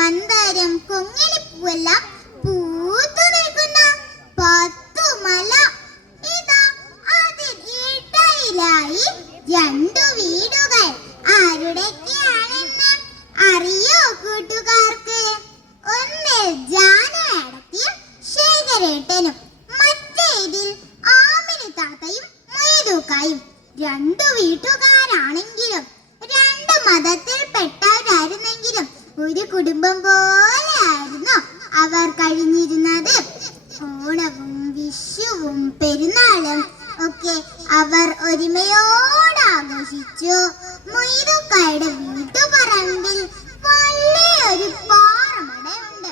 മന്ദാരം കൊങ്ങിണിപ്പൂവെല്ലാം പൂത്തു നിൽക്കുന്ന പത്തുമല. ഇതാ അതിൽ ഇടയിലായി രണ്ടു വീടുകൾ. ആരുടെയൊക്കെയാണെന്ന് അറിയോ കൂട്ടുകാർക്ക്? ഒന്നിൽ ജാനടത്തിയും ശേഖരേട്ടനും, മറ്റേതിൽ ആമിന താത്തയും മൊയ്തുക്കായും. രണ്ടു വീട്ടുകാരാണെങ്കിലും രണ്ട് മതത്തിൽപ്പെട്ടവരായിരുന്നെങ്കിലും ഒരു കുടുംബം പോലെയായിരുന്നു അവർ കഴിഞ്ഞിരുന്നത്. ഓണവും വിഷുവും പെരുന്നാളും ഒക്കെ അവർ ഒരുമയോടെ ആഘോഷിച്ചു. മൊയ്തുക്കായുടെ വീട്ടുപറമ്പിൽ വലിയൊരു പാറമടയുണ്ട്.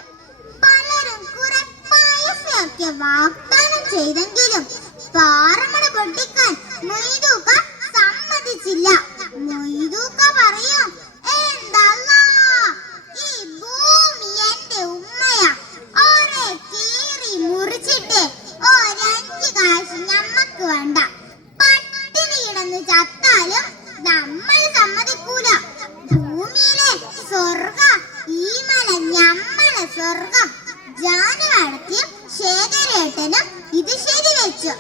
പലരും കുറെ പൈസയൊക്കെ വാഗ്ദാനം ചെയ്തെങ്കിലും പാറമട പൊട്ടിക്കാൻ മൊയ്തുക്ക സമ്മതിച്ചില്ല. മൊയ്തുക്ക പറയും, എന്തല്ലാ, ഈ ഭൂമി എന്റെ ഉമ്മയാ. ഓരെ കീറി മുറിച്ചിട്ട് ഒരഞ്ച് കാശ് ഞമ്മക്ക് വേണ്ട. പട്ടിണി കിടന്ന് ചത്താലും നമ്മൾ സമ്മതിക്കൂല. ഭൂമിയിലെ സ്വർഗ ഈ മല ഞമ്മളെ സ്വർഗം. ജാനുവാടത്തിയും ശേഖരേട്ടനും ഇത് ശരിവെച്ചു.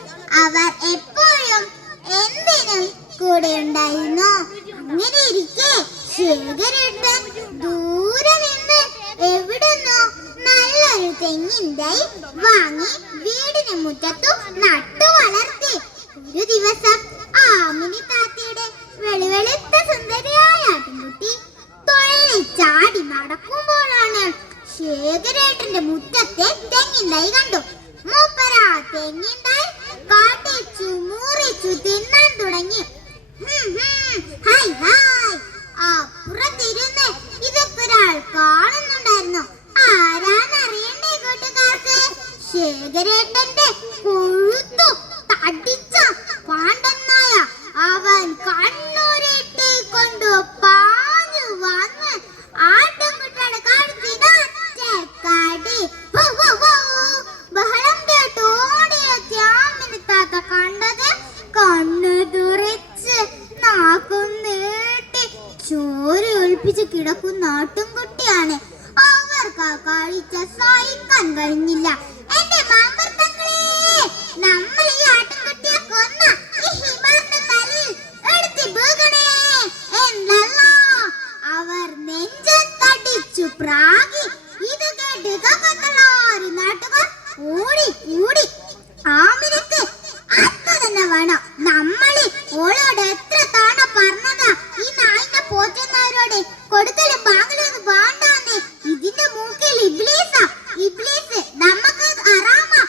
അവർ എപ്പോഴും എന്തിനും കൂടെ ഉണ്ടായിരുന്നു. അങ്ങനെ ഇരിക്കെ ശേഖരേട്ടൻ ദൂരെ നിന്ന് എവിടുന്നോ നല്ലൊരു തെങ്ങിൻ തൈ വാങ്ങി വീടിന് മുറ്റത്തു നട്ടു വളർത്തി. ഒരു ദിവസം ആമിനി താത്തയുടെ വെളുവെളുത്ത സുന്ദരിയായ ആട്ടിൻകുട്ടി തുള്ളിച്ചാടി നടക്കുമ്പോഴാണ് ശേഖരേട്ടന്റെ മുറ്റത്തെ തെങ്ങിൻ തൈ കണ്ടു. മൂപ്പരാ തെങ്ങിൻ തൈ കാട്ടിച്ചു മുറിച്ചു തിന്നാൻ തുടങ്ങി. ഹായ് ഹായ്, അപ്പുറത്തിരുന്ന് ഇതൊക്കെ ഒരാൾ കാണുന്നുണ്ടായിരുന്നു. ആരാന്നറിയണ്ടേ കൂട്ടുകാർക്ക്? ശേഖരേട്ടന്റെ കൊഴുത്തു തടിച്ച പാണ്ടനായ. അവൻ കണ്ണൂരിട്ട് കൊണ്ടു പാഞ്ഞു വന്ന് ആട്ടുംകുട്ടിയുടെ കഴുത്തിനൊറ്റക്കടി. ബഹളം കേട്ട് ഓടിയെത്തിയ ആമിന താത്ത കണ്ടത് കണ്ണു തുറച്ച് നാക്കും നീട്ടി ചോര ഒളിപ്പിച്ച് കിടക്കുന്ന ആട്ടുംകുട്ടിയാണ്. അവർക്ക് ആ കാഴ്ച സഹിക്കാൻ കഴിഞ്ഞില്ല. എന്റെ മാമ്പർത്തങ്ങളെ, നമ്മൾ ഈ ആട്ടുംകുട്ടിയെ കൊന്ന ഈ ഹിമാറിന്റെ തലയിൽ എടുത്ത് വീകണേ എന്നല്ല അവർ നെഞ്ചത്തടിച്ചു പ്രാഗി. ഇത് കേട്ട് കക്കത്തലാരി നാട്ടുകാർ ഓടി കൂടി. ആമിനക്ക് അത്ര തന്നെ വേണം. നമ്മള് ഓളോട് എത്ര തവണ പറഞ്ഞതാ ഈ നായിനെ പോറ്റുന്നവരോട് കൊടുക്കലും വാങ്ങലൊന്നും വേണ്ടാന്ന്. ഇതിന്റെ മൂക്കിൽ ഇബ്ലീസാ. ഇബ്ലീസ് നമുക്ക് അറാമാ.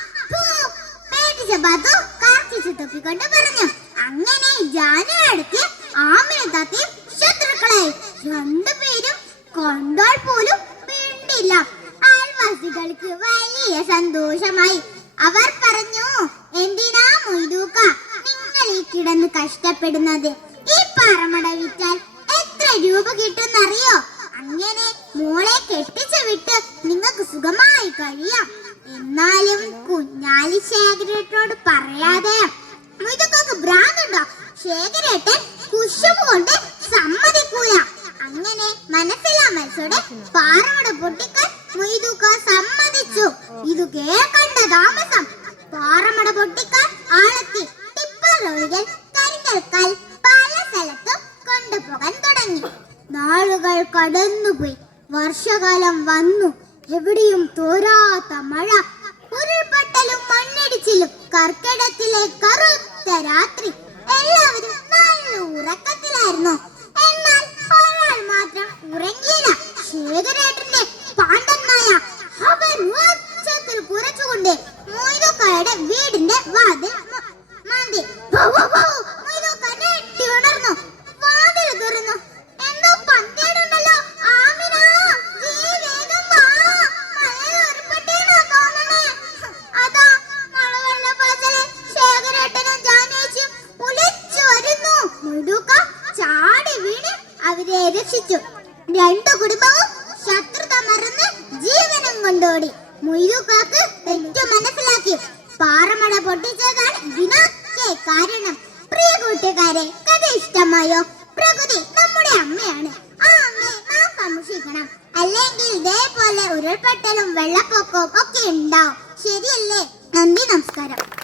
പേടിച്ച ബതു കാർക്കിച്ചു തൊപ്പിക്കൊണ്ട് പറഞ്ഞു. അങ്ങനെ ജാനുവാടത്തി ആമിന താത്തയും ശത്രുക്കളായി. രണ്ടുപേരും കൊണ്ടാൽ പോലും വേണ്ടില്ല. അയൽവാസികൾക്ക് വലിയ സന്തോഷമായി. അവർ പറഞ്ഞു, എന്തിനാ മൊയ്തുക്ക നിങ്ങൾ ഈ കിടന്ന് കഷ്ടപ്പെടുന്നത്? ഈ പാറമട വിറ്റാൽ എത്ര രൂപ കിട്ടുമെന്നറിയോ? അങ്ങനെ മോളെ കെട്ടിച്ചു വിട്ട് നിങ്ങൾക്ക് സുഖമായി കഴിയാം. എന്നാലും കുഞ്ഞാലി ശേഖരേട്ടനോട് പറയാതെ. മൊയ്തുക്കക്ക് ഭ്രാന്തുണ്ടോ? ശേഖരേട്ടൻ കുശുമ്പ് കൊണ്ട് സമ്മതിക്കൂല. അങ്ങനെ മനസ്സിലാ മനസ്സോടെ പാറമട പൊട്ടിക്കാൻ മൊയ്തുക്ക സമ്മതിച്ചു. ഇത് കേൾക്കണ്ട താമസം പാറമട പൊട്ടിക്കാൻ ആളെത്തി. ടിപ്പർ ലോറികൾ കരിങ്കൽ പല സ്ഥലത്തും കൊണ്ടുപോകാൻ തുടങ്ങി. നാളുകൾ കടന്നുപോയി. വർഷകാലം വന്നു. എവിടെയും തോരാത്ത മഴ, ഉരുൾപൊട്ടലും മണ്ണിടിച്ചിലും. കർക്കിടത്തിലെ കറുത്ത രാത്രി. എല്ലാവരും നല്ല ഉറക്കത്തിലായിരുന്നു. എന്നാൽ ഒരാൾ മാത്രം ഉറങ്ങിയില്ല. ശേഖരേട്ടന്റെ പാണ്ടനായ. അവൻ ഉച്ചത്തിൽ കുരച്ചുകൊണ്ട് മൊയ്തുക്കയുടെ വീടിന്റെ വാതിൽ മാന്തി. മൊയ്തുക്ക ഞെട്ടി ഉണർന്നു. വാതിൽ തുറന്നു. എന്തോ പന്തേടുണ്ടല്ലോ. ആമിന, നീ വേഗം വാ. മഴ ഉരുൾപൊട്ടിയെന്നാ തോന്നണേ. അതാ മഴവെള്ളപ്പാച്ചിലിൽ ശേഖരേട്ടനും ജാനേച്ചിയും ഒലിച്ചു വരുന്നു. മൊയ്തുക്ക ചാടി വീണ് അവരെ രക്ഷിച്ചു. രണ്ടു കുടുംബവും ശത്രുത മറന്ന് ജീവനം കൊണ്ടോടി. മൊയ്തുക്കാക്ക് തെറ്റു മനസ്സിലാക്കി. പാറമട പൊട്ടിച്ചതാണ് ഇതിനൊക്കെ കാരണം. പ്രിയ കൂട്ടുകാരെ, കഥ ഇഷ്ടമായോ? പ്രകൃതി നമ്മുടെ അമ്മയാണ്. ആ അമ്മയെ നാം സംരക്ഷിക്കണം. സൂക്ഷിക്കണം. അല്ലെങ്കിൽ ഇതേപോലെ ഉരുൾപൊട്ടലും വെള്ളപ്പൊക്കവും ഒക്കെ ഉണ്ടാവും. ശരിയല്ലേ? നന്ദി, നമസ്കാരം.